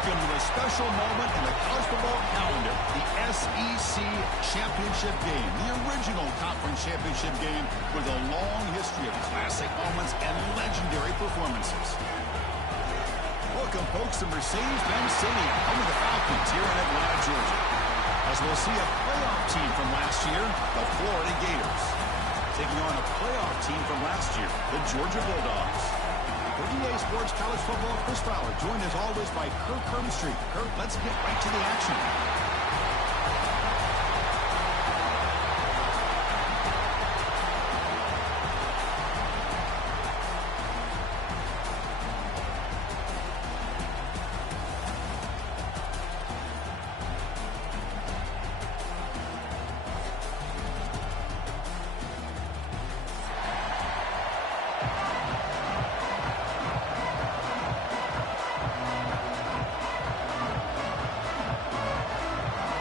Welcome to a special moment in the college football calendar, the SEC Championship game, the original conference championship game with a long history of classic moments and legendary performances. Welcome, folks, to Mercedes-Benz Stadium, home of the Falcons here in Atlanta, Georgia. As we'll see a playoff team from last year, the Florida Gators, taking on a playoff team from last year, the Georgia Bulldogs. For EA Sports College Football, Chris Fowler, joined as always by Kirk Hermstreet. Kirk, let's get right to the action.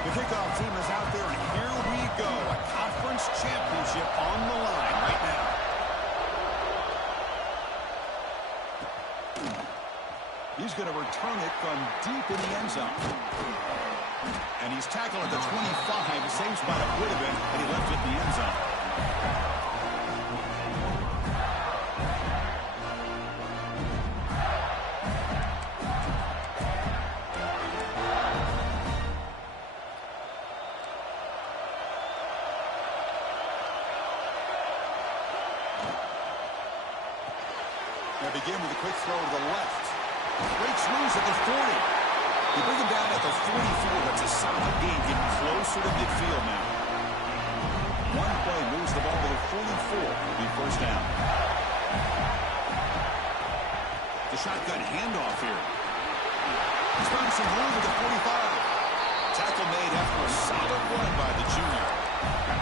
The kickoff team is out there, and here we go. A conference championship on the line right now. He's going to return it from deep in the end zone. And he's tackled at the 25. The same spot it would have been, and he left it in the end zone. They begin with a quick throw to the left. Breaks loose at the 40. They bring him down at the 44. That's a solid gain, getting closer to midfield now. One play moves the ball to the 44. It'll be first down. The shotgun handoff here. He's found some room at the 45. Tackle made after a solid run by the junior.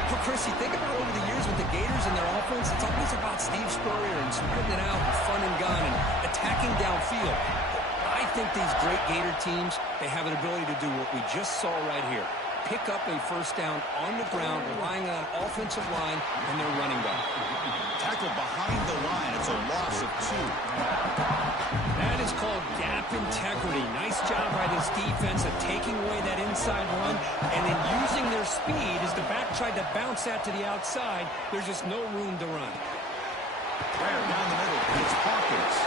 Well, Chris, you think about over the years with the Gators and their offense, it's always about Steve Spurrier and spreading it out with fun and gun and attacking downfield. I think these great Gator teams, they have an ability to do what we just saw right here. Pick up a first down on the ground, relying on an offensive line and their running back. Tackle behind the line. It's a loss of 2. That is called gap integrity. Nice job by this defense of taking away that inside run and then using their speed as the back tried to bounce that to the outside. There's just no room to run. Prayer down the middle, and it's Hawkins.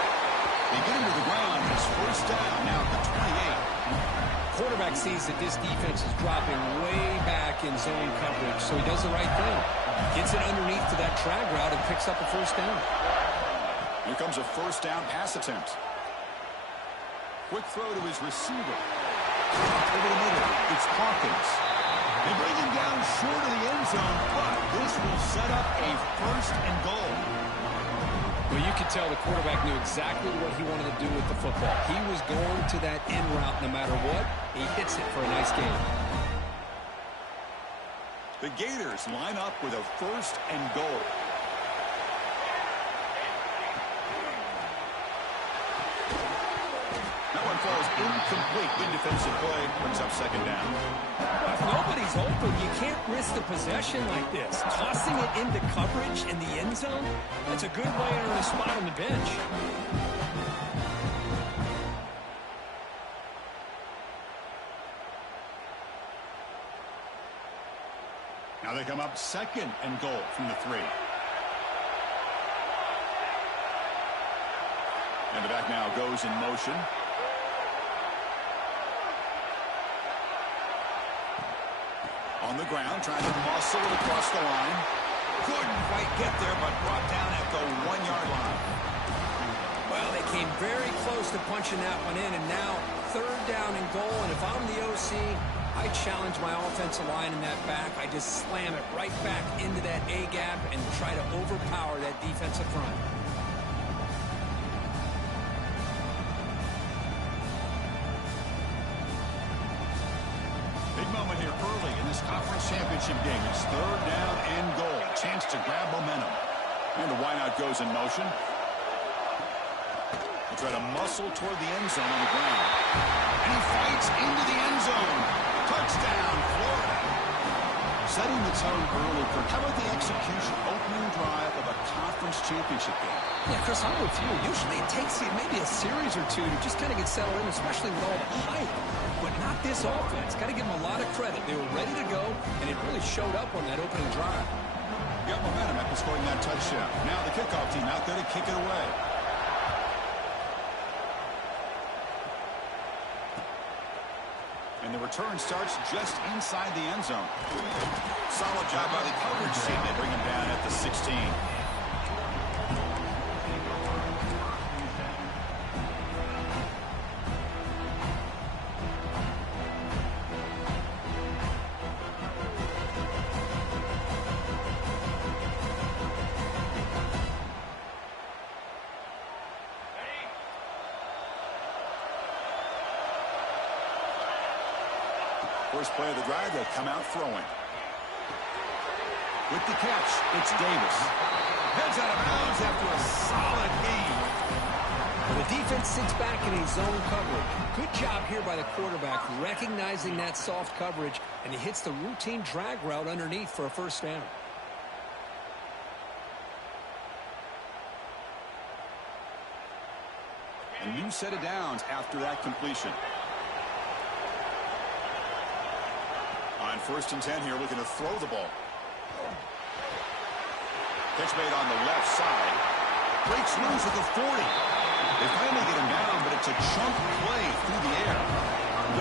They get him to the ground. It's first down now at the 28. Quarterback sees that this defense is dropping way back in zone coverage, so he does the right thing. Gets it underneath to that drag route and picks up a first down. Here comes a first down pass attempt. Quick throw to his receiver. Over the middle, it's Hawkins. They bring him down short of the end zone, but this will set up a first and goal. Well, you could tell the quarterback knew exactly what he wanted to do with the football. He was going to that in route no matter what. He hits it for a nice gain. The Gators line up with a first and goal. That one falls incomplete. Good defensive play. Brings up second down. Well, if nobody's open, you can't risk the possession like this. Tossing it into coverage in the end zone, that's a good way to earn a spot on the bench. Now they come up second and goal from the 3. And the back now goes in motion. On the ground, trying to muscle it across the line. Couldn't quite get there, but brought down at the 1-yard line. Well, they came very close to punching that one in, and now third down and goal. And if I'm the OC, I challenge my offensive line in that back. I just slam it right back into that A-gap and try to overpower that defensive front. Big moment here early in this conference championship game. It's third down and goal. A chance to grab momentum. And the wideout goes in motion. They try to muscle toward the end zone on the ground. And he fights into the end zone. Touchdown, Florida. Setting the tone early, Kirk. How about the execution, opening drive of a conference conference championship game. Yeah, Chris, I'm with you. Usually it takes you maybe a series or two to just kind of get settled in, especially with all the hype. But not this offense. Got to give them a lot of credit. They were ready to go, and it really showed up on that opening drive. Got momentum after scoring that touchdown. Now the kickoff team out there to kick it away. And the return starts just inside the end zone. Solid job by the coverage team. They bring him down at the 16. First play of the drive, they'll come out throwing. With the catch, it's Davis. Heads out of bounds after a solid gain. Well, the defense sits back in a zone coverage. Good job here by the quarterback, recognizing that soft coverage, and he hits the routine drag route underneath for a first down. A new set of downs after that completion. On 1st and 10 here, looking to throw the ball. Catch made on the left side. Breaks loose at the 40. They finally get him down, but it's a chunk play through the air.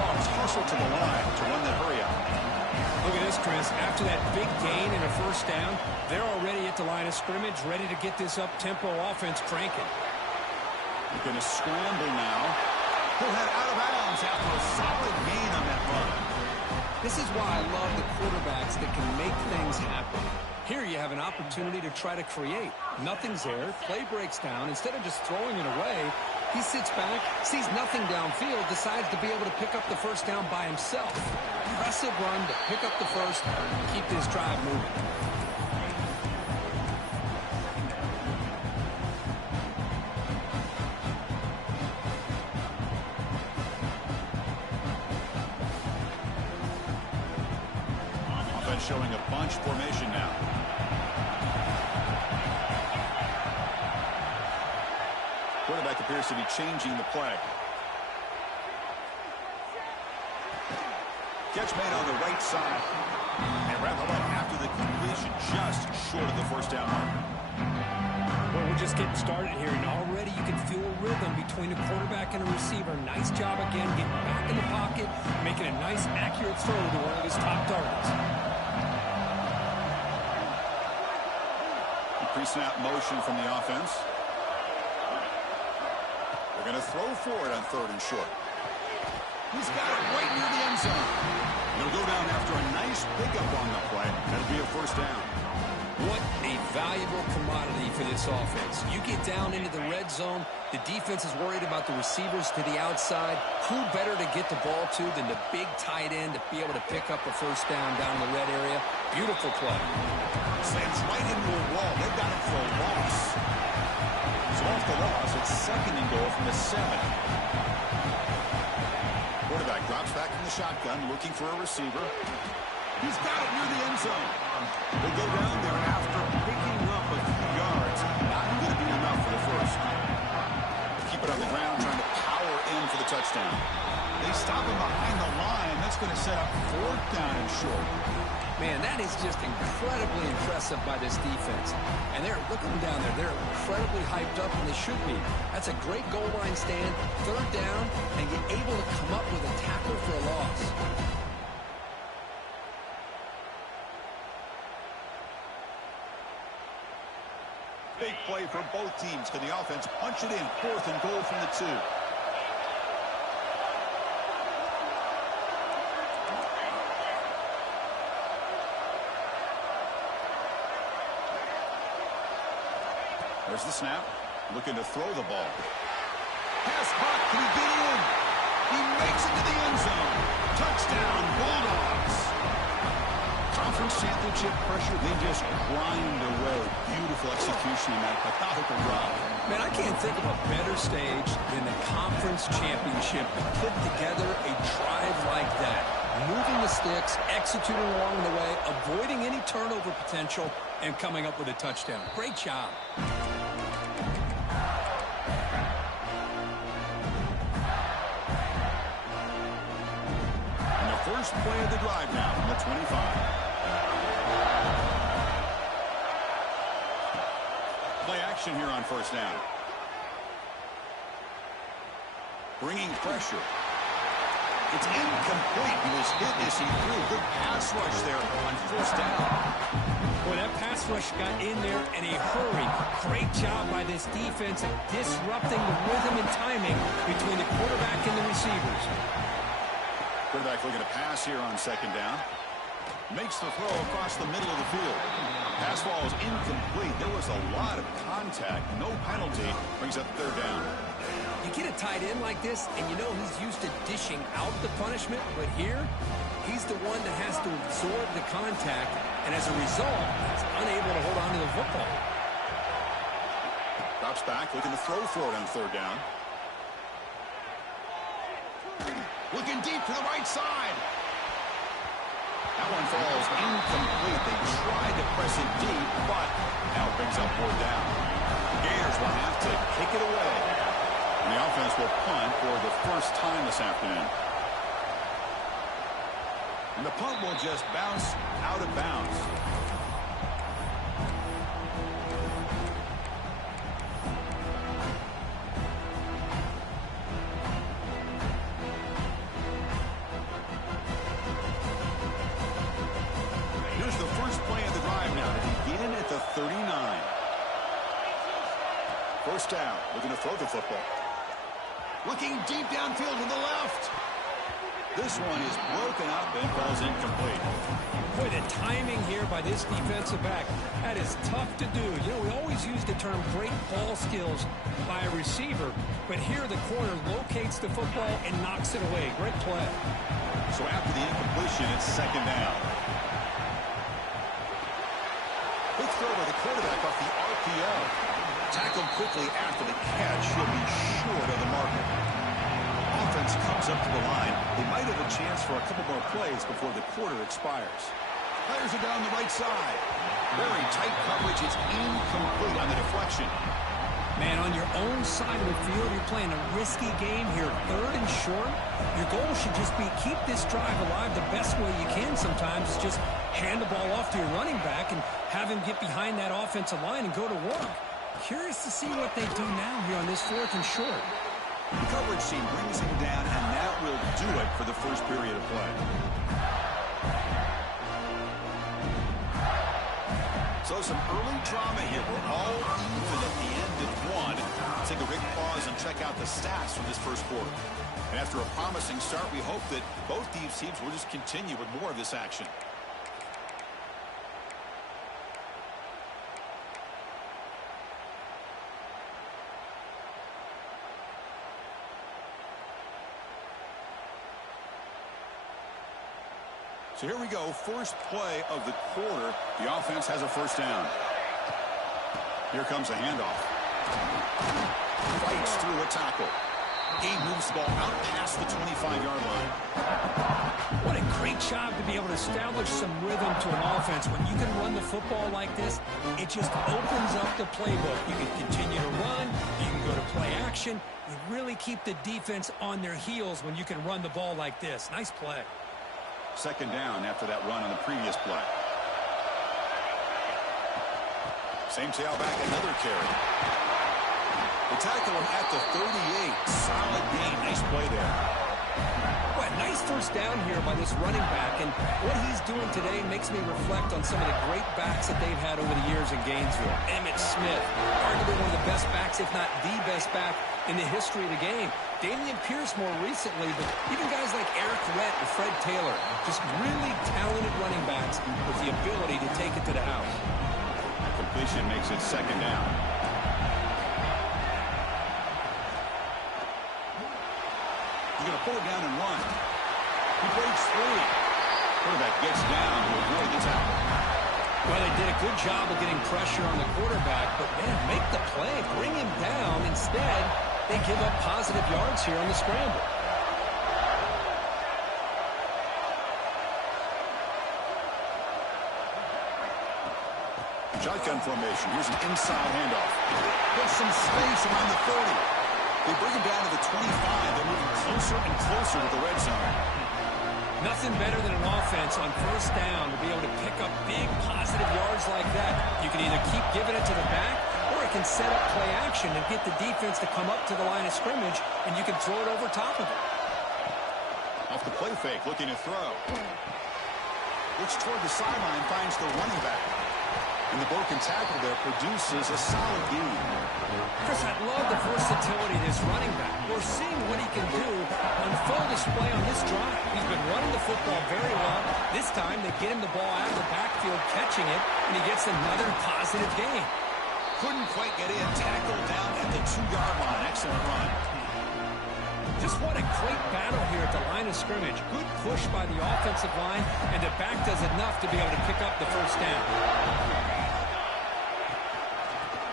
Dogs hustle to the line to run that hurry out. Look at this, Chris. After that big gain and a first down, they're already at the line of scrimmage, ready to get this up-tempo offense cranking. They're going to scramble now. He'll head out of bounds after a solid gain on that run. This is why I love the quarterbacks that can make things happen. Here you have an opportunity to try to create. Nothing's there. Play breaks down. Instead of just throwing it away, he sits back, sees nothing downfield, decides to be able to pick up the first down by himself. Impressive run to pick up the first and keep this drive moving. Showing a bunch formation now. Quarterback appears to be changing the play. Catch made on the right side. And wrap it up after the completion, just short of the first down mark. Well, we're just getting started here, and already you can feel a rhythm between a quarterback and a receiver. Nice job again, getting back in the pocket, making a nice, accurate throw to one of his top targets. Pre-snap motion from the offense. They're going to throw for it on 3rd and short. He's got it right near the end zone. They'll go down after a nice pickup on the play. That'll be a first down. What a valuable commodity for this offense. You get down into the red zone, the defense is worried about the receivers to the outside. Who better to get the ball to than the big tight end to be able to pick up a first down down in the red area? Beautiful play. Slams right into a wall. They've got it for a loss. So off the loss, it's 2nd and goal from the 7. Quarterback drops back in the shotgun, looking for a receiver. He's got it near the end zone. They'll go down there after picking up a few yards. Not going to be enough for the first. Keep it on the ground, trying to power in for the touchdown. They stop him behind the line. That's going to set up 4th down and short. Man, that is just incredibly impressive by this defense. And look at them down there. They're incredibly hyped up, and they should be. That's a great goal line stand, 3rd down, and you're able to come up with a tackle for a loss. Big play for both teams. Can the offense punch it in? 4th and goal from the 2. There's the snap. Looking to throw the ball. Pass caught. Can he get in? He makes it to the end zone. Touchdown, Bulldogs. Conference championship pressure, they just grind away. Beautiful execution in that methodical drive. Man, I can't think of a better stage than the conference championship to put together a drive like that. moving the sticks, executing along the way, avoiding any turnover potential, and coming up with a touchdown. Great job. And the first play of the drive now from the 25. Play action here on first down. Bringing pressure. It's incomplete. He was hit as he threw. Good pass rush there on first down. Boy, that pass rush got in there in a hurry. Great job by this defense of disrupting the rhythm and timing between the quarterback and the receivers. Quarterback looking to pass here on second down. Makes the throw across the middle of the field. Pass ball is incomplete. There was a lot of contact. No penalty. Brings up third down. You get a tight end like this, and you know he's used to dishing out the punishment, but here, he's the one that has to absorb the contact, and as a result, he's unable to hold on to the football. Drops back, looking to throw for it on third down. Looking deep to the right side. That one falls incomplete. They tried to press it deep, but now brings up fourth down. The Gators will have to kick it away. And the offense will punt for the first time this afternoon. And the punt will just bounce out of bounds. Here's the first play of the drive now to begin at the 39. First down, looking to throw the football. Looking deep downfield to the left. This one is broken up and falls incomplete. Boy, the timing here by this defensive back, that is tough to do. You know, we always use the term great ball skills by a receiver, but here the corner locates the football and knocks it away. Great play. So after the incompletion, it's second down. Quick throw by the quarterback off the RPO. Tackled quickly after the catch. Should be short of the marker. Offense comes up to the line. They might have a chance for a couple more plays before the quarter expires. Players are down the right side. Very tight coverage. It's incomplete on the deflection. Man, on your own side of the field, you're playing a risky game here. Third and short. Your goal should just be keep this drive alive the best way you can sometimes. Just hand the ball off to your running back and have him get behind that offensive line and go to work. Curious to see what they do now here on this fourth and short. The coverage team brings him down, and that will do it for the first period of play. So some early drama here. We're all even at the end of one. Take a quick pause and check out the stats from this first quarter. And after a promising start, we hope that both these teams will just continue with more of this action. So here we go, first play of the quarter. The offense has a first down. Here comes a handoff. Fights through a tackle. He moves the ball out past the 25-yard line. What a great job to be able to establish some rhythm to an offense. When you can run the football like this, it just opens up the playbook. You can continue to run. You can go to play action. You really keep the defense on their heels when you can run the ball like this. Nice play. Second down after that run on the previous play. Same tailback, another carry. They tackle him at the 38. Solid gain. Nice play there. Boy, nice first down here by this running back. And what he's doing today makes me reflect on some of the great backs that they've had over the years in Gainesville. Emmitt Smith, arguably one of the best backs, if not the best back in the history of the game. Damian Pierce more recently, but even guys like Eric Rhett and Fred Taylor, just really talented running backs with the ability to take it to the house. Completion makes it second down. He's going to pull it down and run. He breaks free. Quarterback gets down to avoid the tackle. Well, they did a good job of getting pressure on the quarterback, but, man, make the play, bring him down. Instead, they give up positive yards here on the scramble. Shotgun formation. Here's an inside handoff. Gets some space around the 30. They bring him down to the 25. They're moving closer and closer to the red zone. Nothing better than an offense on first down to be able to pick up big positive yards like that. You can either keep giving it to the back, or it can set up play action and get the defense to come up to the line of scrimmage, and you can throw it over top of it. Off the play fake, looking to throw. Looks toward the sideline, finds the running back. And the broken tackle there produces a solid gain. Chris, I love the versatility of this running back. We're seeing what he can do on full display on this drive. He's been running the football very well. This time, they get him the ball out of the backfield, catching it, and he gets another positive gain. Couldn't quite get in. Tackled down at the 2-yard line. Excellent run. Just what a great battle here at the line of scrimmage. Good push by the offensive line, and the back does enough to be able to pick up the first down.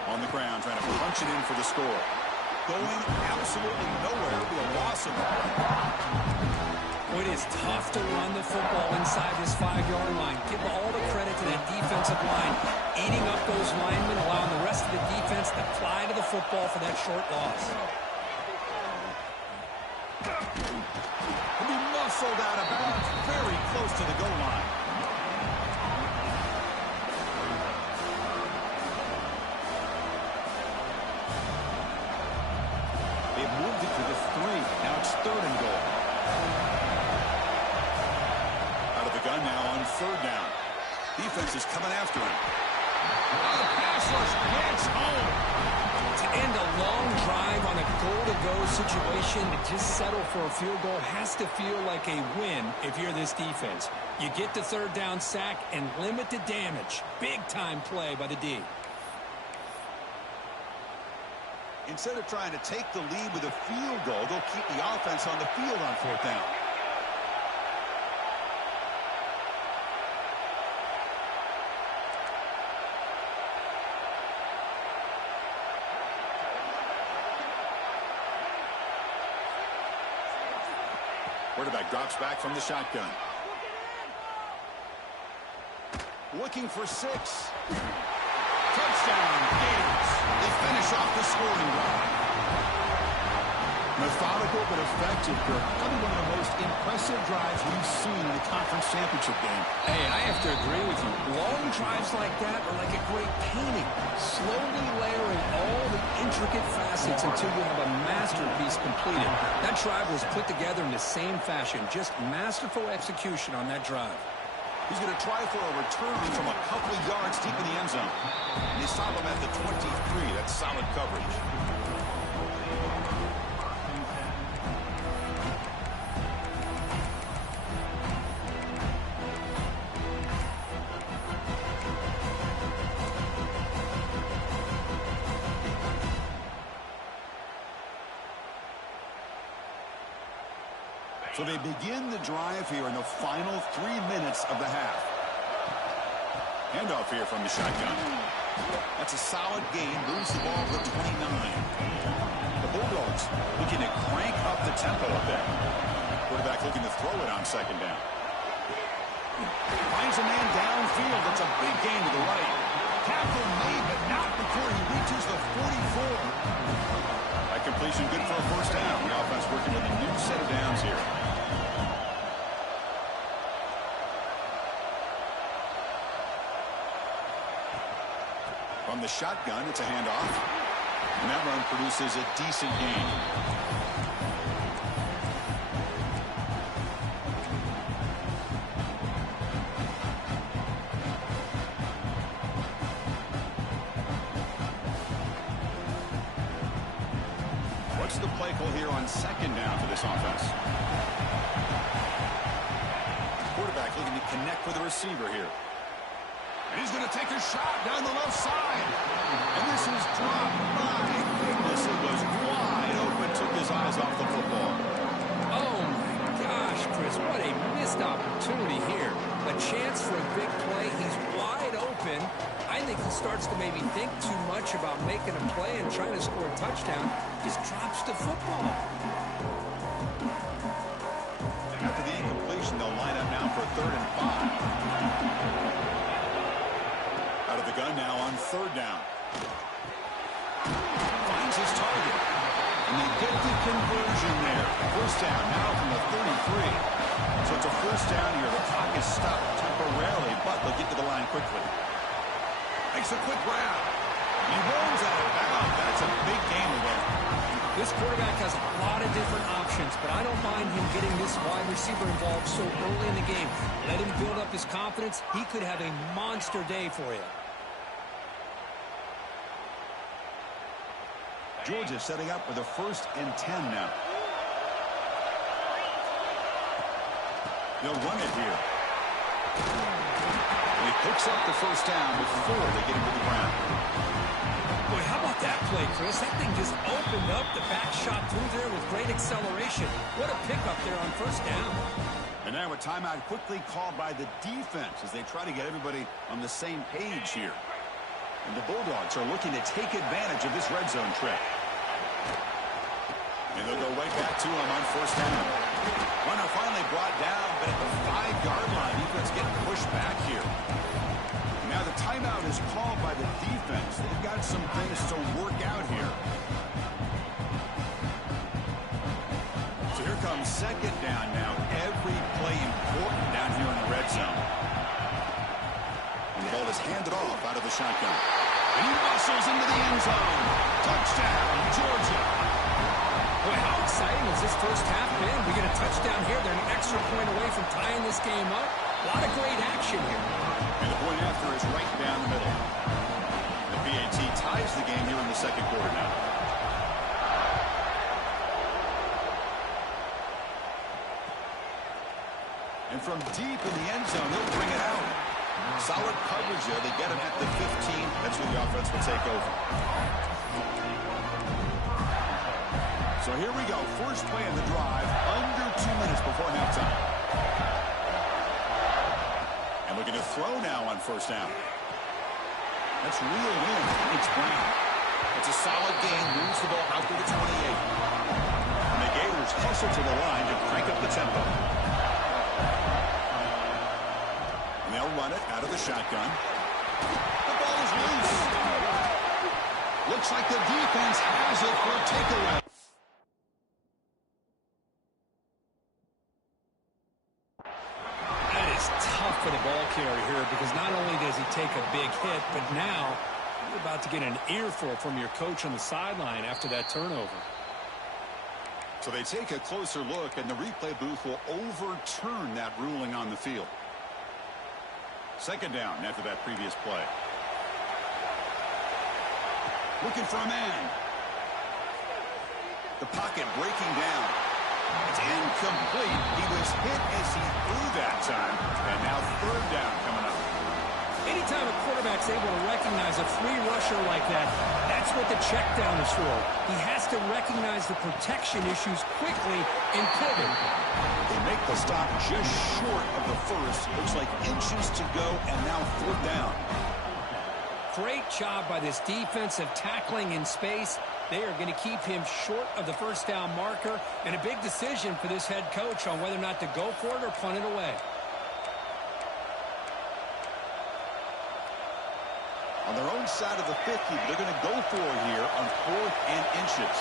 On the ground, trying to punch it in for the score. Going absolutely nowhere. It'll be a loss of it. It is tough to run the football inside this 5-yard line. Give all the credit to that defensive line, eating up those linemen, allowing the rest of the defense to fly to the football for that short loss. He'll be muscled out of bounds, very close to the goal line. They've moved it to the 3. Now it's 3rd and goal. Out of the gun now on 3rd down. Defense is coming after him. Oh, the pass rush gets home. To end a long drive on a goal-to-go situation, to just settle for a field goal has to feel like a win if you're this defense. You get the 3rd down sack and limit the damage. Big-time play by the D. Instead of trying to take the lead with a field goal, they'll keep the offense on the field on 4th down. Quarterback drops back from the shotgun. Looking for 6. Touchdown, Gators. They finish off the scoring drive. Methodical but effective, Kirk. Probably one of the most impressive drives we've seen in the conference championship game. Hey, I have to agree with you. Long drives like that are like a great painting. Slowly layering all the intricate facets until you have a masterpiece completed. That drive was put together in the same fashion. Just masterful execution on that drive. He's going to try for a return from a couple of yards deep in the end zone. And they stop him at the 23. That's solid coverage. So they begin the drive here in the final 3 minutes of the half. Handoff here from the shotgun. That's a solid gain. Moves the ball to the 29. The Bulldogs looking to crank up the tempo a bit. Quarterback looking to throw it on 2nd down. Finds a man downfield. That's a big gain to the right. Tackle made, but not before he reaches the 44. That completion good for a first down. The offense working with a new set of downs here. From the shotgun, it's a handoff. And that run produces a decent gain. What's the play call here on 2nd down for this offense? Quarterback looking to connect with the receiver here. And he's going to take a shot down the left side. And this is dropped by. Goodness, it was wide open. Took his eyes off the football. Oh, my gosh, Chris. What a missed opportunity here. A chance for a big play. He's wide open. I think he starts to maybe think too much about making a play and trying to score a touchdown. Just drops the football. After the incompletion, they'll line up now for 3rd and 5. Out of the gun now conversion there. First down now from the 33. So it's a first down here. The clock is stopped temporarily, but they'll get to the line quickly. Makes a quick grab. He rolls out of bounds. That's a big gain away. This quarterback has a lot of different options, but I don't mind him getting this wide receiver involved so early in the game. Let him build up his confidence. He could have a monster day for you. Georgia setting up with a 1st and 10 now. They'll run it here. And he picks up the first down before they get him to the ground. Boy, how about that play, Chris? That thing just opened up. The back shot through there with great acceleration. What a pickup there on first down. And now a timeout quickly called by the defense as they try to get everybody on the same page here. And the Bulldogs are looking to take advantage of this red zone trip. And they'll go right back to him on first down. Runner finally brought down, but at the 5-yard line, defense getting pushed back here. Now the timeout is called by the defense. They've got some things to work out here. So here comes second down now. Every play important down here in the red zone. And the ball is handed off out of the shotgun. And he muscles into the end zone. Touchdown, Georgia. Boy, how exciting has this first half been? We get a touchdown here. They're an extra point away from tying this game up. A lot of great action here. And the point after is right down the middle. The BAT ties the game here in the second quarter now. And from deep in the end zone, they'll bring it out. Solid coverage there. They get him at the 15. That's where the offense will take over. So here we go. First play in the drive. Under 2 minutes before halftime. And looking to throw now on first down. That's reeled in. It's Brown. It's a solid gain. Moves the ball out to the 28. And the Gators hustle to the line to crank up the tempo. And they'll run it out of the shotgun. The ball is loose. Looks like the defense has it for a takeaway. Tough for the ball carrier here because not only does he take a big hit, but now you're about to get an earful from your coach on the sideline after that turnover. So they take a closer look, and the replay booth will overturn that ruling on the field. Second down after that previous play. Looking for a man. The pocket breaking down. It's incomplete. He was hit as he threw that time. And now third down coming up. Anytime a quarterback's able to recognize a free rusher like that, that's what the check down is for. He has to recognize the protection issues quickly and pivot. They make the stop just short of the first. Looks like inches to go, and now fourth down. Great job by this defensive tackling in space. They are going to keep him short of the first down marker, and a big decision for this head coach on whether or not to go for it or punt it away. On their own side of the 50, they're going to go for it here on 4th and inches.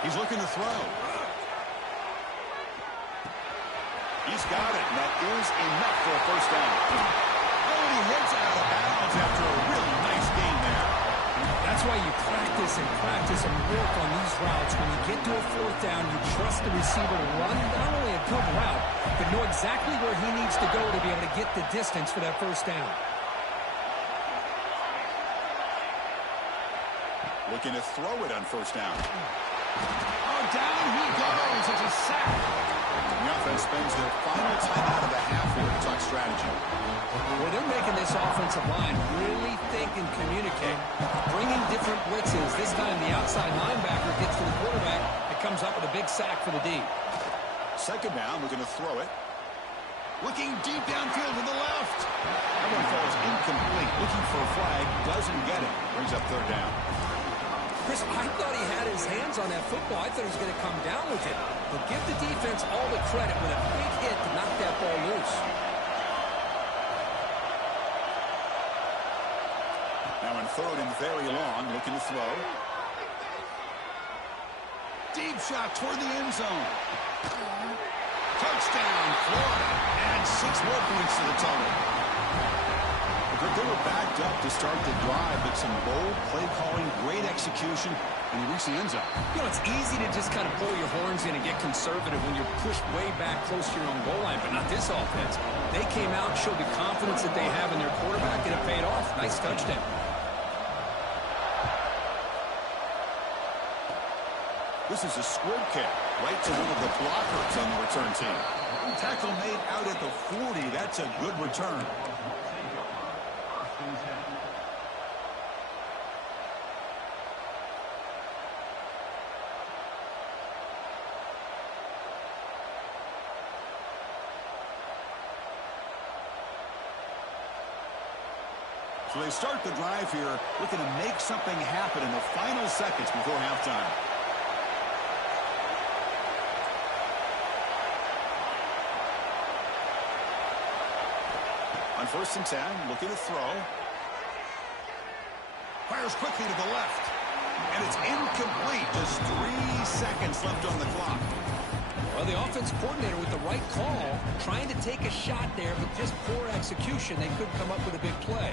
He's looking to throw. He's got it, and that is enough for a first down. Oh, and he heads out of bounds after a really nice gain there. That's why you practice and work on these routes. When you get to a fourth down, you trust the receiver to run not only a good route, but know exactly where he needs to go to be able to get the distance for that first down. Looking to throw it on first down. Oh, down he goes. It's a sack. The offense spends their final timeout of the half here to talk strategy. Well, they're making this offensive line really think and communicate, bringing different blitzes. This time the outside linebacker gets to the quarterback. It comes up with a big sack for the D. Second down, we're going to throw it. Looking deep downfield to the left. That one falls incomplete. Looking for a flag, doesn't get it. Brings up third down. Chris, I thought he had his hands on that football. I thought he was going to come down with it. But give the defense all the credit with a big hit to knock that ball loose. Now on 3rd and very long, looking to throw. Deep shot toward the end zone. Touchdown, Florida. And 6 more points to the total. They were backed up to start the drive, but some bold play calling, great execution, and he reached the end zone. You know, it's easy to just kind of pull your horns in and get conservative when you're pushed way back close to your own goal line, but not this offense. They came out, showed the confidence that they have in their quarterback, and it paid off. Nice touchdown. This is a squib kick right to one of the blockers on the return team. Tackle made out at the 40. That's a good return. So they start the drive here, looking to make something happen in the final seconds before halftime. On 1st and 10, looking to throw. Fires quickly to the left. And it's incomplete. Just 3 seconds left on the clock. Well, the offense coordinator with the right call, trying to take a shot there, but just poor execution. They couldn't come up with a big play.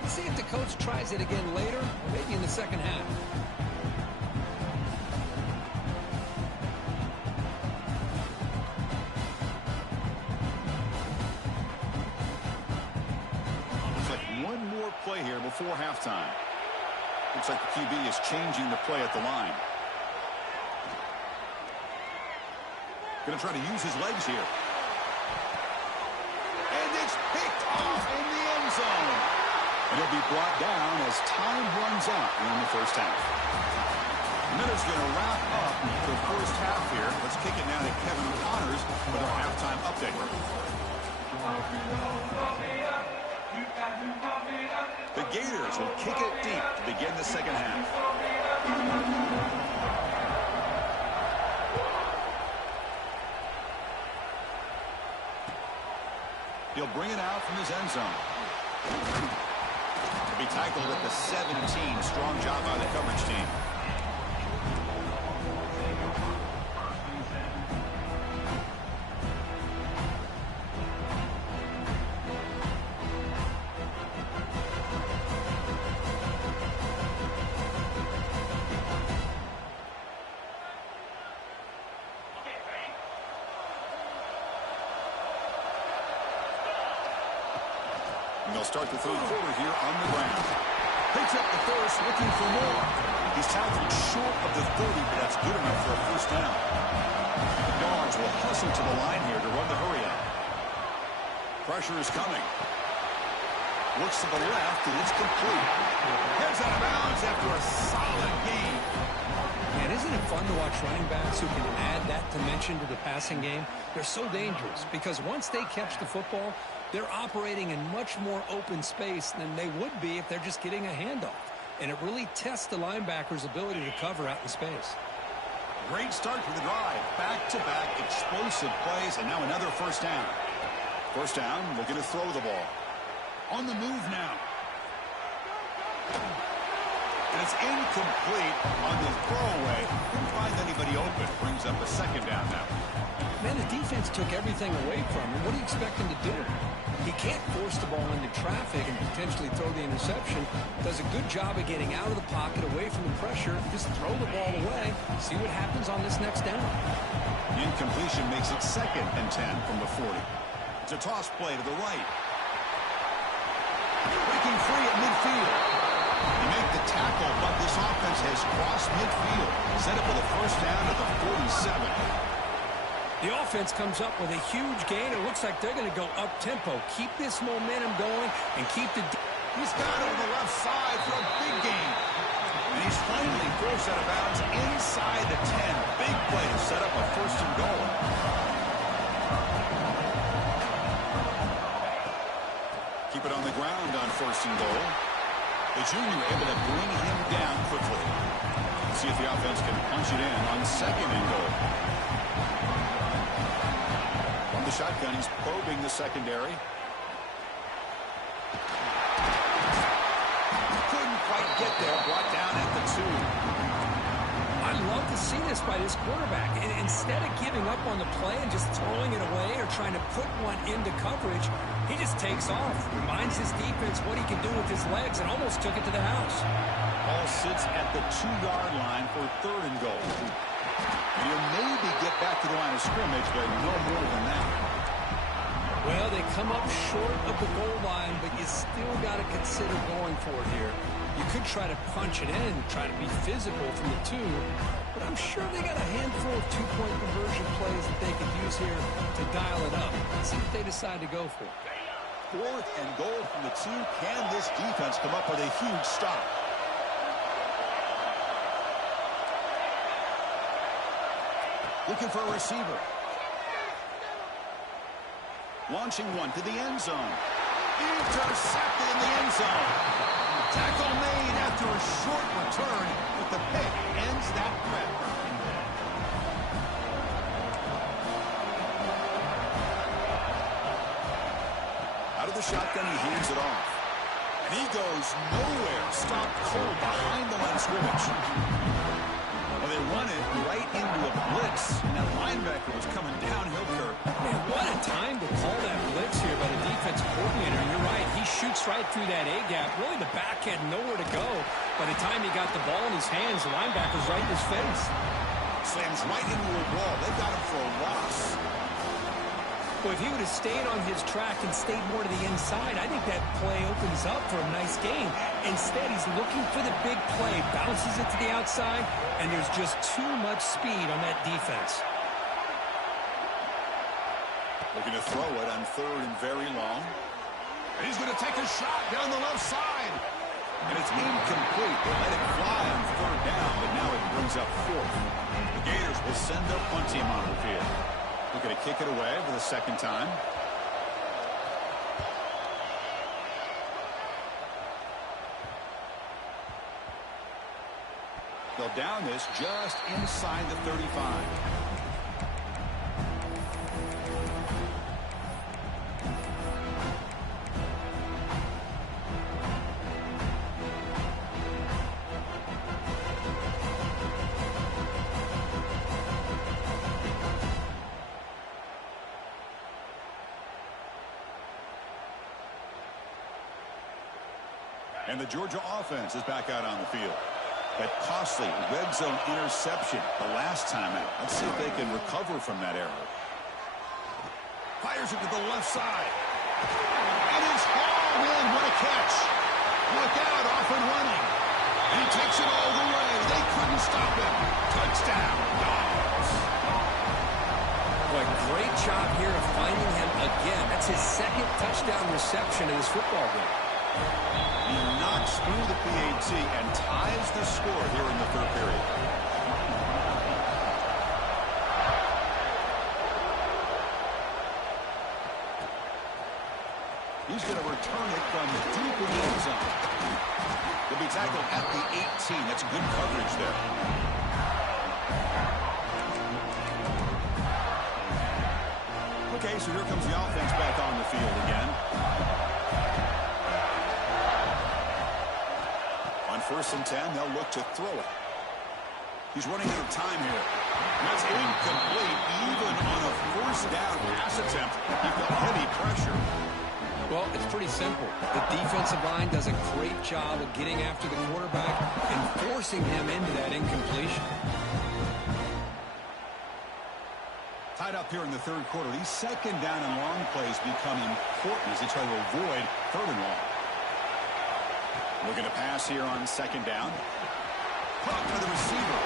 Let's see if the coach tries it again later, or maybe in the second half. Looks like one more play here before halftime. Looks like the QB is changing the play at the line. Going to try to use his legs here. And it's picked off in the end zone. And he'll be brought down as time runs out in the first half. Miller's going to wrap up the first half here. Let's kick it now to Kevin Connors with our halftime update. The Gators will kick it deep to begin the second half. He'll bring it out from his end zone. He'll be tackled at the 17. Strong job by the coverage team. They'll start the third quarter here on the ground. Picks up the first, looking for more. He's tackled short of the 30, but that's good enough for a first down. The Dogs will hustle to the line here to run the hurry out. Pressure is coming. Looks to the left, and it's complete. Heads out of bounds after a solid game. Man, isn't it fun to watch running backs who can add that dimension to the passing game? They're so dangerous because once they catch the football, they're operating in much more open space than they would be if they're just getting a handoff. And it really tests the linebacker's ability to cover out in space. Great start to the drive. Back-to-back explosive plays, and now another first down. First down, looking to throw the ball. On the move now. And it's incomplete on the throwaway. Couldn't find anybody open. Brings up a second down now. Man, the defense took everything away from him. What do you expect him to do? He can't force the ball into traffic and potentially throw the interception. Does a good job of getting out of the pocket, away from the pressure. Just throw the ball away. See what happens on this next down. The incompletion makes it 2nd and 10 from the 40. It's a toss play to the right. Breaking free at midfield. They make the tackle, but this offense has crossed midfield. Set up with a first down at the 47. The offense comes up with a huge gain. It looks like they're going to go up-tempo. Keep this momentum going and keep the... He's got it over the left side for a big gain. And he's finally forced out of bounds inside the 10. Big play to set up a first and goal. Keep it on the ground on first and goal. The junior able to bring him down quickly. Let's see if the offense can punch it in on second and goal. From the shotgun, he's probing the secondary. Couldn't get there, brought down at the 2. I love to see this by this quarterback. And instead of giving up on the play and just throwing it away or trying to put one into coverage, he just takes off, reminds his defense what he can do with his legs, and almost took it to the house. Ball sits at the 2-yard line for 3rd and goal. And he'll maybe get back to the line of scrimmage, but no more than that. Well, they come up short of the goal line, but you still got to consider going for it here. You could try to punch it in, try to be physical from the 2, but I'm sure they got a handful of 2-point conversion plays that they could use here to dial it up. Let's see what they decide to go for. 4th and goal from the 2. Can this defense come up with a huge stop? Looking for a receiver. Launching one to the end zone. Intercepted in the end zone. Tackle made after a short return, but the pick ends that threat. Out of the shotgun, he hands it off. And he goes nowhere. Stopped cold behind the line of scrimmage. Well, they run it right into a blitz, and that linebacker was coming downhill, Kirk. Man, what a time to call that blitz here by the defensive coordinator. And you're right, he shoots right through that A-gap. Really, the back had nowhere to go. By the time he got the ball in his hands, the linebacker's right in his face. Slams right into a wall. They got him for a loss. Well, if he would have stayed on his track and stayed more to the inside, I think that play opens up for a nice gain. Instead, he's looking for the big play, bounces it to the outside, and there's just too much speed on that defense. Looking to throw it on 3rd and very long. And he's going to take a shot down the left side. And it's incomplete. They let it fly on 3rd down, but now it brings up 4th. The Gators will send their punt team on the field. They're going to kick it away for the 2nd time. They'll down this just inside the 35. And the Georgia offense is back out on the field. That costly red zone interception the last time out. Let's see if they can recover from that error. Fires it to the left side. And it's hauled in. What a catch. Look out, off and running. And he takes it all the way. They couldn't stop him. Touchdown, Dogs. Boy, great job here of finding him again. That's his 2nd touchdown reception in this football game. He knocks through the PAT and ties the score here in the 3rd period. He's going to return it from deep in the end zone. He'll be tackled at the 18. That's good coverage there. Okay, so here comes the offense back on the field again. On 1st and 10, they'll look to throw it. He's running out of time here. And that's incomplete. Even on a 1st down pass attempt, you've got heavy pressure. Well, it's pretty simple. The defensive line does a great job of getting after the quarterback and forcing him into that incompletion. Tied up here in the 3rd quarter. These 2nd down and long plays become important as they try to avoid 3rd and long. Looking to pass here on 2nd down. Pump to the receiver.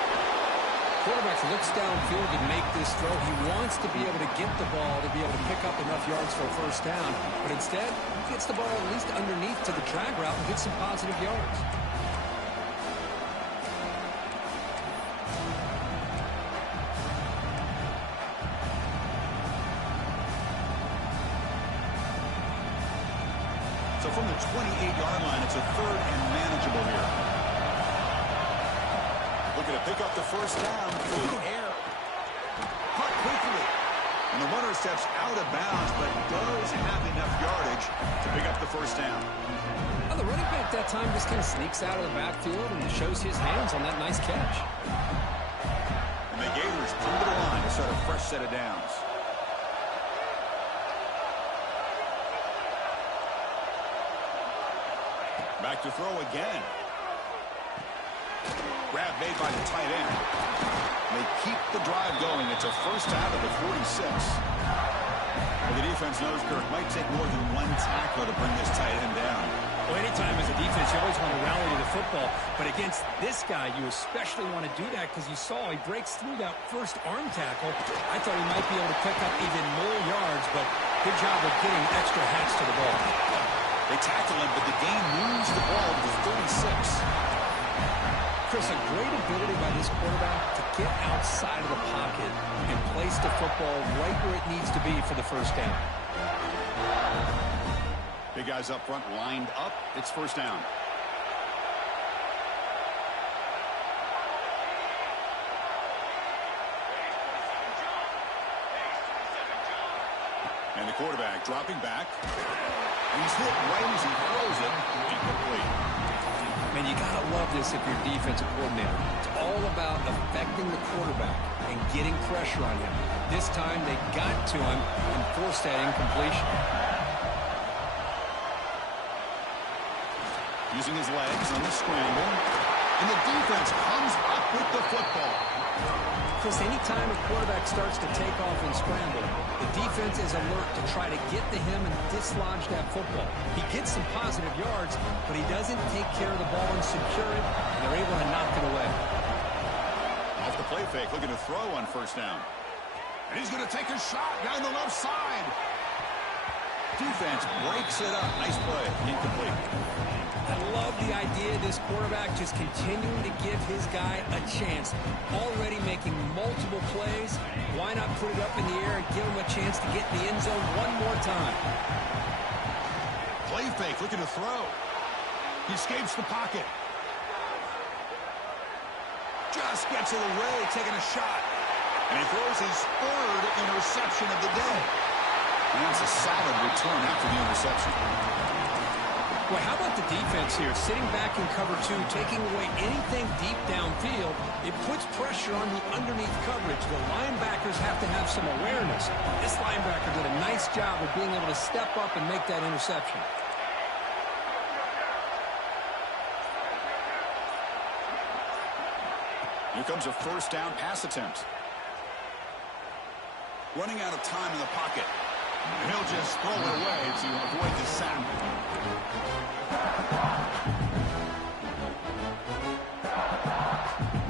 Quarterback looks downfield to make this throw. He wants to be able to get the ball to be able to pick up enough yards for a 1st down. But instead, he gets the ball at least underneath to the drag route and gets some positive yards. So from the 28-yard line, it's a 3rd and manageable here. Looking to pick up the 1st down through the air. Caught quickly. And the runner steps out of bounds, but does have enough yardage to pick up the first down. Well, the running back that time just kind of sneaks out of the backfield and shows his hands on that nice catch. And the Gators come to the line to start a fresh set of downs. Back to throw again. Grab made by the tight end. They keep the drive going. It's a first out of the 46. Well, the defense knows, Kirk, might take more than one tackler to bring this tight end down. Well, anytime as a defense, you always want to rally to the football. But against this guy, you especially want to do that because you saw he breaks through that first arm tackle. I thought he might be able to pick up even more yards, but good job of getting extra hats to the ball. They tackle him, but the game moves the ball to 36. Chris, a great ability by this quarterback to get outside of the pocket and place the football right where it needs to be for the first down. Big guys up front lined up. It's first down. And the quarterback dropping back. He's hit right as he throws it. Incomplete. Man, you got to love this if you're defensive coordinator. It's all about affecting the quarterback and getting pressure on him. This time they got to him and forced that incompletion. Using his legs on the scramble. And the defense comes up with the football. Chris, anytime a quarterback starts to take off and scramble, the defense is alert to try to get to him and dislodge that football. He gets some positive yards, but he doesn't take care of the ball and secure it, and they're able to knock it away. Off the play fake, looking to throw on first down. And he's going to take a shot down the left side. Defense breaks it up. Nice play. Incomplete. I love the idea of this quarterback just continuing to give his guy a chance. Already making multiple plays. Why not put it up in the air and give him a chance to get in the end zone one more time? Play fake, looking to throw. He escapes the pocket. Just gets it away, taking a shot. And he throws his third interception of the day. And that's a solid return after the interception. Well, how about the defense here? Sitting back in cover two, taking away anything deep downfield. It puts pressure on the underneath coverage. The linebackers have to have some awareness. This linebacker did a nice job of being able to step up and make that interception. Here comes a first down pass attempt. Running out of time in the pocket. And he'll just throw it away to avoid the sack.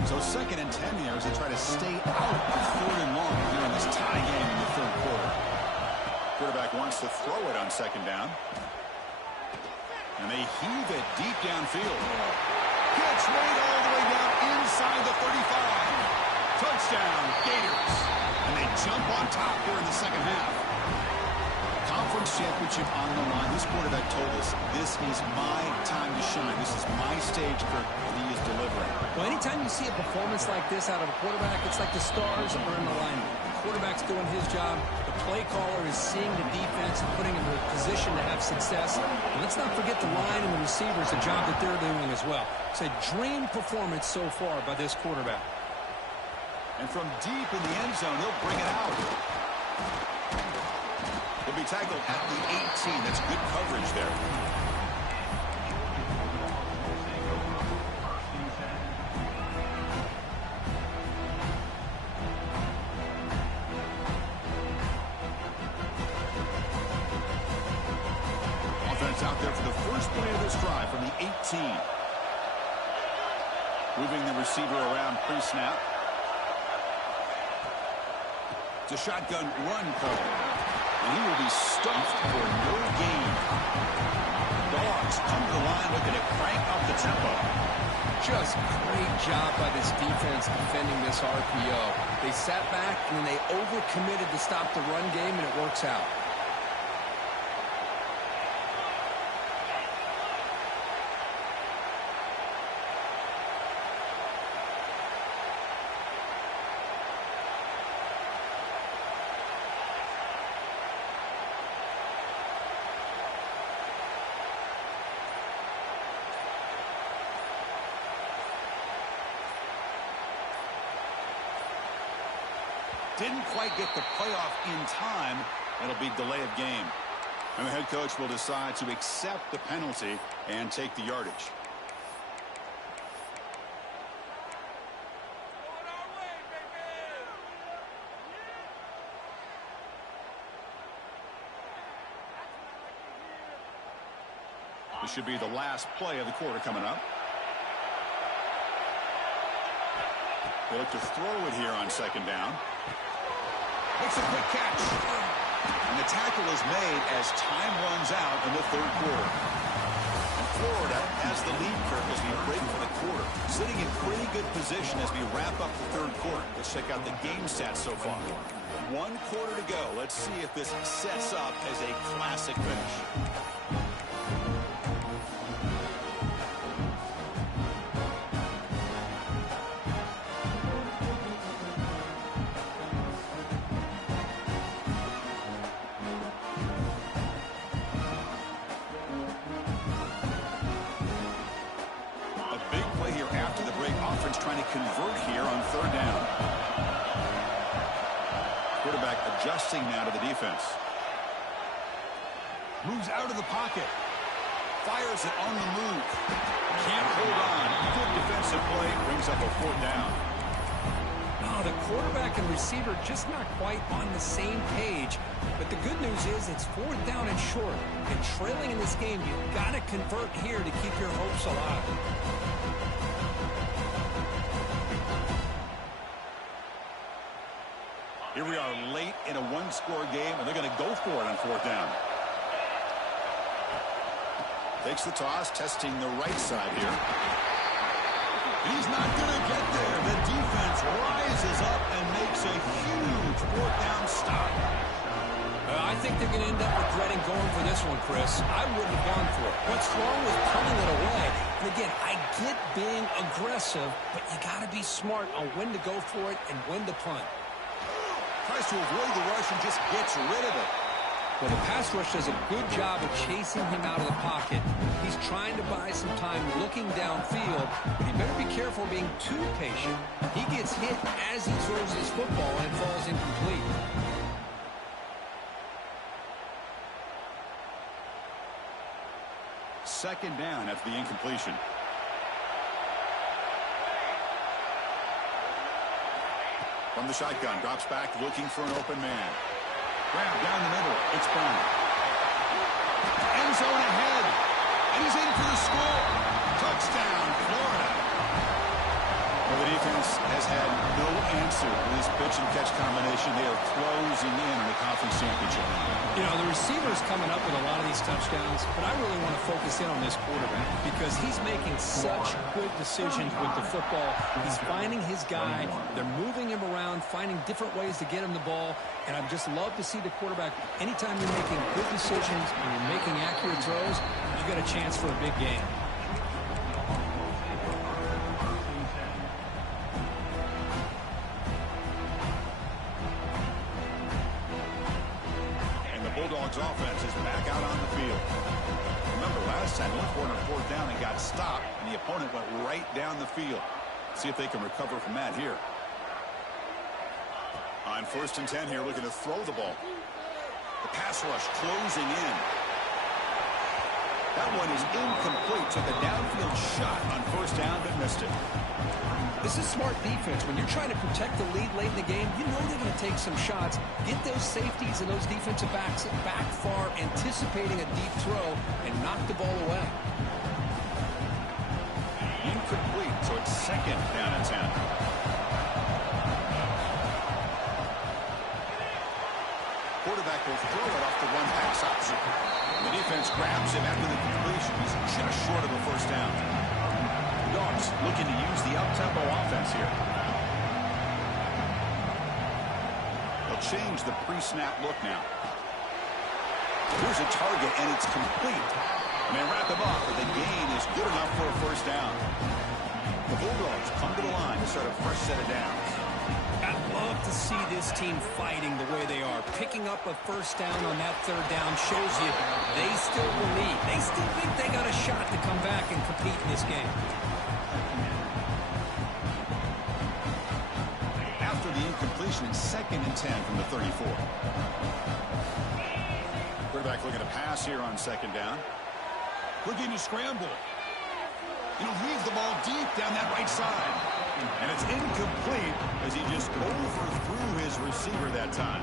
So 2nd and 10 here as they try to stay out of 3rd and long here in this tie game in the 3rd quarter. Quarterback wants to throw it on 2nd down. And they heave it deep downfield. Gets right all the way down inside the 35. Touchdown, Gators. And they jump on top here in the 2nd half. Conference championship on the line. This quarterback told us, this is my time to shine. This is my stage, Kirk, and he is delivering. Well, anytime you see a performance like this out of a quarterback, it's like the stars are in alignment. The quarterback's doing his job. The play caller is seeing the defense and putting him in a position to have success. And let's not forget the line and the receivers, the job that they're doing as well. It's a dream performance so far by this quarterback. And from deep in the end zone, he'll bring it out. He'll be tackled at the 18. That's good coverage there. Offense out there for the first play of this drive from the 18. Moving the receiver around pre-snap. It's a shotgun run call. And he will be stuffed for no gain. Dogs come to the line looking to crank up the tempo. Just great job by this defense defending this RPO. They sat back and then they overcommitted to stop the run game, and it works out. Didn't quite get the playoff in time. It'll be delay of game. And the head coach will decide to accept the penalty and take the yardage. This should be the last play of the quarter coming up. They look to throw it here on second down. Makes a quick catch. And the tackle is made as time runs out in the third quarter. And Florida has the lead, Kirk, as we break for the quarter. Sitting in pretty good position as we wrap up the third quarter. Let's check out the game stats so far. 1 quarter to go. Let's see if this sets up as a classic finish. Trying to convert here on third down. Quarterback adjusting now to the defense. Moves out of the pocket. Fires it on the move. Can't hold on. Good defensive play. Brings up a fourth down. Oh, the quarterback and receiver just not quite on the same page. But the good news is it's fourth down and short. And trailing in this game, you've got to convert here to keep your hopes alive. Here we are late in a one-score game, and they're going to go for it on fourth down. Takes the toss, testing the right side here. He's not going to get there. The defense rises up and makes a huge fourth down stop. I think they're going to end up regretting going for this one, Chris. I wouldn't have gone for it. What's wrong with punting it away? And again, I get being aggressive, but you got to be smart on when to go for it and when to punt. Tries to avoid the rush and just gets rid of it. Well, the pass rush does a good job of chasing him out of the pocket. He's trying to buy some time looking downfield, but he better be careful being too patient. He gets hit as he throws his football and it falls incomplete. Second down after the incompletion. From the shotgun, drops back, looking for an open man. Grab down the middle. It's Brown. End zone ahead. And he's in for the score. Touchdown, Florida. Well, the defense has had no answer to this pitch-and-catch combination. They are closing in on the conference championship. You know, the receiver's coming up with a lot of these touchdowns, but I really want to focus in on this quarterback because he's making such good decisions with the football. He's finding his guy. They're moving him around, finding different ways to get him the ball, and I just love to see the quarterback. Anytime you're making good decisions and you're making accurate throws, you got a chance for a big game. Bulldogs offense is back out on the field. Remember last time, went for it on fourth down and got stopped, and the opponent went right down the field. See if they can recover from that here. On 1st and 10 here, looking to throw the ball. The pass rush closing in. That one is incomplete. Took a downfield shot on 1st down, but missed it. This is smart defense. When you're trying to protect the lead late in the game, you know they're going to take some shots. Get those safeties and those defensive backs back far, anticipating a deep throw, and knock the ball away. Incomplete, so it's 2nd down and 10. Quarterback will throw it off the one pass option. The defense grabs him after the completion. He's just short of a 1st down. Dogs looking to use the up-tempo offense here. They'll change the pre-snap look now. Here's a target, and it's complete. And they wrap him up, but the gain is good enough for a 1st down. The Bulldogs come to the line to start a fresh set of downs. I'd love to see this team fighting the way they are. Picking up a 1st down on that 3rd down shows you they still believe. They still think they got a shot to come back and compete in this game. After the incompletion, completion. It's 2nd and 10 from the 34. Quarterback looking to pass here on 2nd down. Looking to scramble. He'll leave the ball deep down that right side. And it's incomplete as he just overthrew his receiver that time.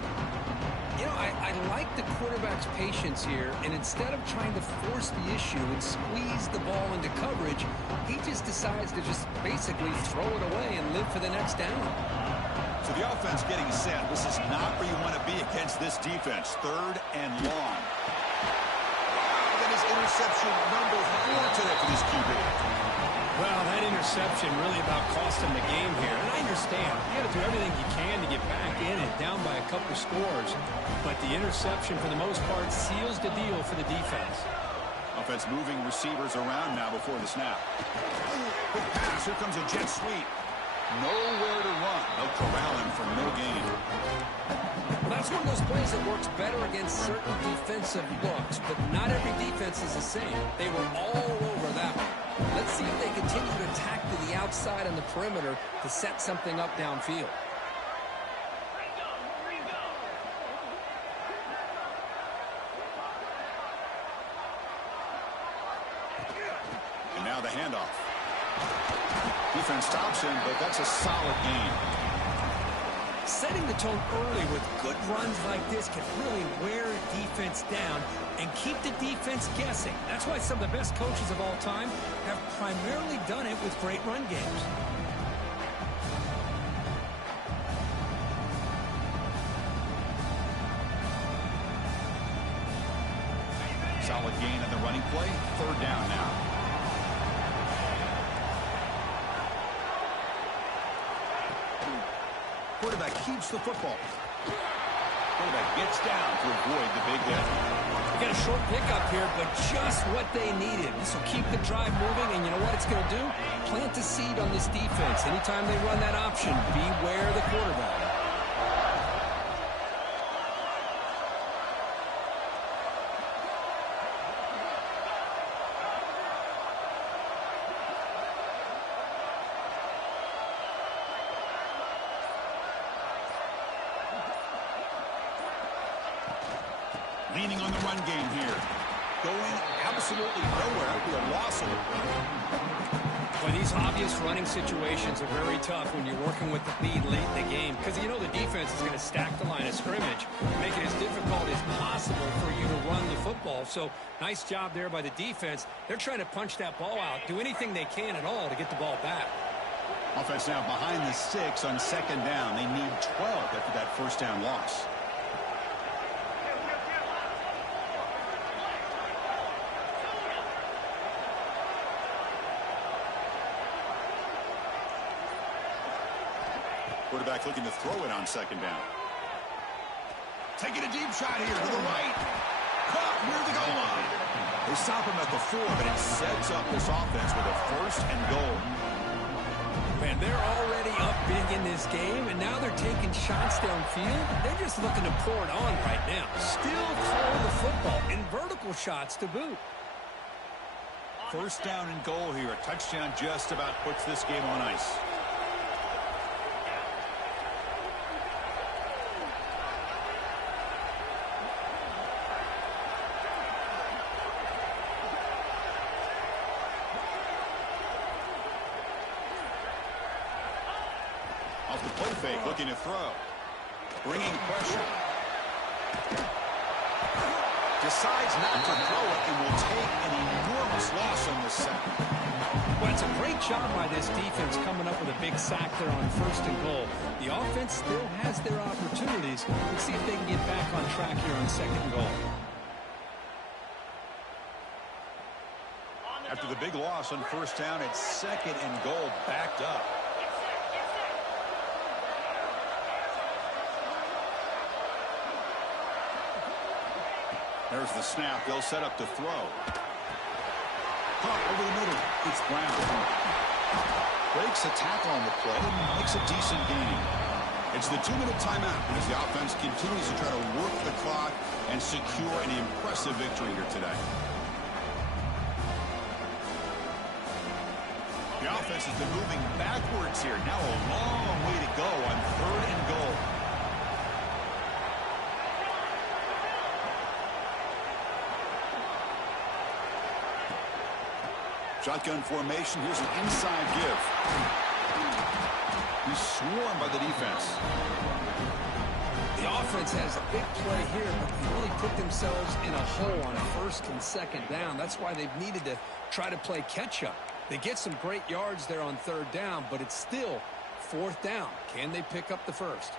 You know, I like the quarterback's patience here, and instead of trying to force the issue and squeeze the ball into coverage, he just decides to just basically throw it away and live for the next down. So the offense getting set. This is not where you want to be against this defense. 3rd and long. And his interception number 4 today for this QB. Well, that interception really about cost him the game here. And I understand. You got to do everything you can to get back in and down by a couple scores. But the interception, for the most part, seals the deal for the defense. Offense moving receivers around now before the snap. Quick pass. Here comes a jet sweep. Nowhere to run. They'll corral him for no gain. Well, that's one of those plays that works better against certain defensive looks. But not every defense is the same. They were all over that one. Let's see if they continue to attack to the outside on the perimeter to set something up downfield. And now the handoff. Defense stops him, but that's a solid gain. Setting the tone early with good runs like this can really wear defense down and keep the defense guessing. That's why some of the best coaches of all time have primarily done it with great run games. Solid gain on the running play. 3rd down now. Quarterback keeps the football. Quarterback gets down to avoid the big hit. They got a short pickup here, but just what they needed. This will keep the drive moving, and you know what it's going to do? Plant a seed on this defense. Anytime they run that option, beware the quarterback. Leaning on the run game here. Going absolutely nowhere with a loss of it. Well, these obvious running situations are very tough when you're working with the lead late in the game because you know the defense is going to stack the line of scrimmage, make it as difficult as possible for you to run the football. So nice job there by the defense. They're trying to punch that ball out, do anything they can at all to get the ball back. Offense now behind the 6 on 2nd down. They need 12 after that 1st down loss. Quarterback looking to throw it on 2nd down. Taking a deep shot here to the right. Caught near the goal line. They stop him at the 4, but it sets up this offense with a 1st and goal. Man, they're already up big in this game, and now they're taking shots downfield. They're just looking to pour it on right now. Still throwing the football in vertical shots to boot. 1st down and goal here. A touchdown just about puts this game on ice. Off the play fake, looking to throw. Bringing pressure. Decides not to throw it and will take an enormous loss on this sack. Well, it's a great job by this defense coming up with a big sack there on 1st and goal. The offense still has their opportunities. Let's see if they can get back on track here on 2nd and goal. After the big loss on 1st down, it's 2nd and goal backed up. There's the snap. They'll set up to throw. Caught over the middle. It's Brown. Breaks a tackle on the play and makes a decent gain. It's the 2-minute timeout as the offense continues to try to work the clock and secure an impressive victory here today. The offense has been moving backwards here. Now a long way to go on 3rd and goal. Shotgun formation. Here's an inside give. He's swarmed by the defense. The offense has a big play here, but they really put themselves in a hole on first and second down. That's why they've needed to try to play catch-up. They get some great yards there on third down, but it's still fourth down. Can they pick up the first?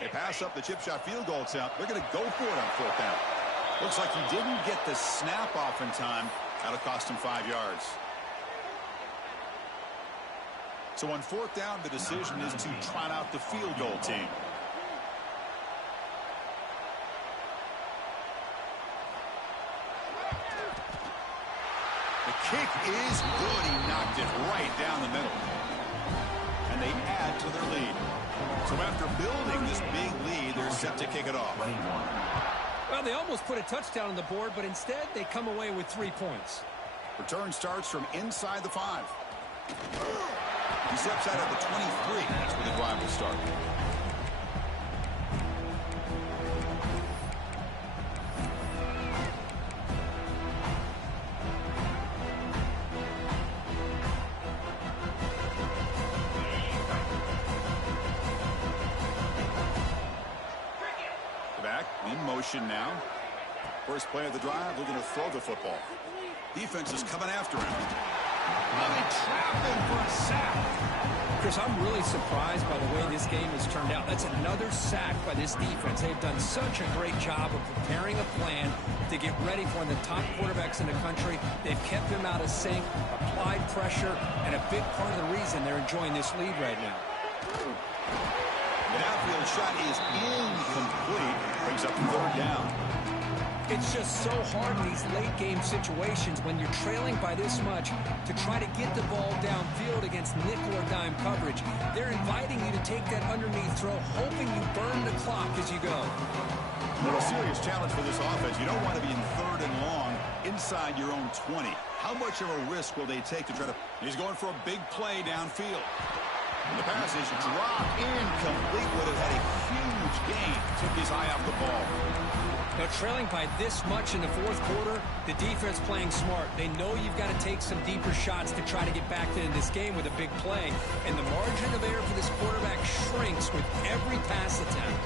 They pass up the chip shot field goal attempt. They're going to go for it on fourth down. Looks like he didn't get the snap off in time. That'll cost him 5 yards. So on fourth down, the decision is to trot out the field goal team. The kick is good. He knocked it right down the middle. And they add to their lead. So after building this big lead, they're set to kick it off. Well, they almost put a touchdown on the board, but instead they come away with 3 points. Return starts from inside the 5. He steps out at the 23. That's where the drive will start. Now, first play of the drive, looking to throw the football. Defense is coming after him. And they trap him for a sack. Chris, I'm really surprised by the way this game has turned out. That's another sack by this defense. They've done such a great job of preparing a plan to get ready for one of the top quarterbacks in the country. They've kept him out of sync, applied pressure, and a big part of the reason they're enjoying this lead right now. The outfield shot is incomplete. Brings up third down. It's just so hard in these late game situations when you're trailing by this much to try to get the ball downfield against nickel or dime coverage. They're inviting you to take that underneath throw, hoping you burn the clock as you go. Well, a serious challenge for this offense. You don't want to be in third and long inside your own 20. How much of a risk will they take to try to... He's going for a big play downfield. And the pass is dropped incomplete. Would have had a huge gain. Took his eye off the ball. Now, trailing by this much in the fourth quarter, the defense playing smart. They know you've got to take some deeper shots to try to get back into this game with a big play. And the margin of error for this quarterback shrinks with every pass attempt.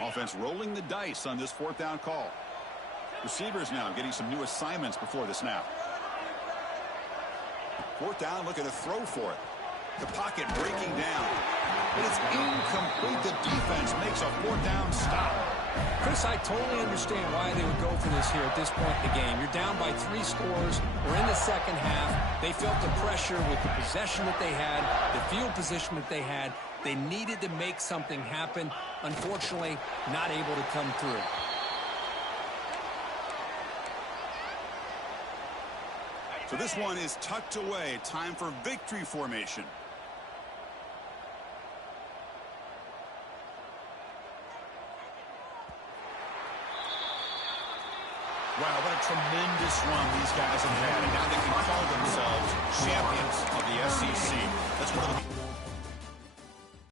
Offense rolling the dice on this fourth down call. Receivers now getting some new assignments before the snap. Fourth down, looking to throw for it. The pocket breaking down. But it's incomplete. The defense makes a fourth down stop. Chris, I totally understand why they would go for this here at this point in the game. You're down by 3 scores. We're in the second half. They felt the pressure with the possession that they had, the field position that they had. They needed to make something happen. Unfortunately, not able to come through. So this one is tucked away. Time for victory formation. Wow, what a tremendous run these guys have had. And now they can call themselves champions of the SEC. That's one of the